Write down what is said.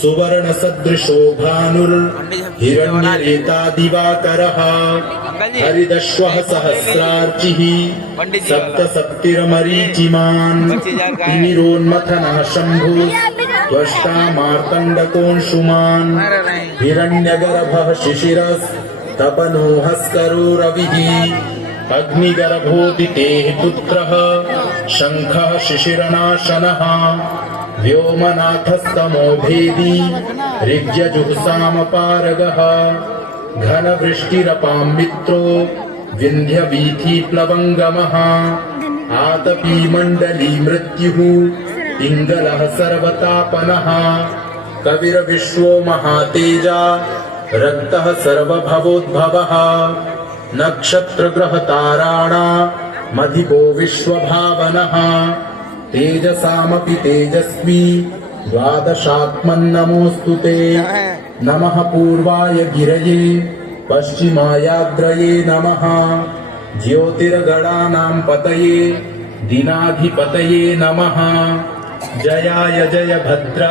सुवर्णसदृशो भानुर्हिरण्यरेता दिवाकरः हरिदश्वः सहस्रार्चिः सप्तसप्तिर्मरीचिमान् तिमिरोन्मथनः शम्भुस्त्वष्टा मार्तण्डकोऽंशुमान् हिरण्यगर्भः शिशिरस्तपनोहस्करो रविः अग्निगर्भोदितेः पुत्रः शङ्खः शिशिरनाशनः व्योमनाथस्तमो भेदी ऋग्यजुःसामपारगः घनवृष्टिरपां मित्रो विन्ध्यवीथीप्लवङ्गमः आतपी मण्डली मृत्युः पिङ्गलः सर्वतापनः कविर्विश्वो महातेजा रक्तः सर्वभवोद्भवः नक्षत्रग्रहताराणामधिपो विश्वभावनः तेजसामपि तेजस्वी द्वादशात्मन्नमोऽस्तु ते नमः पूर्वाय गिरये पश्चिमायाग्रये नमः ज्योतिर्गणानां पतये दिनाधिपतये नमः जयाय जय भद्रा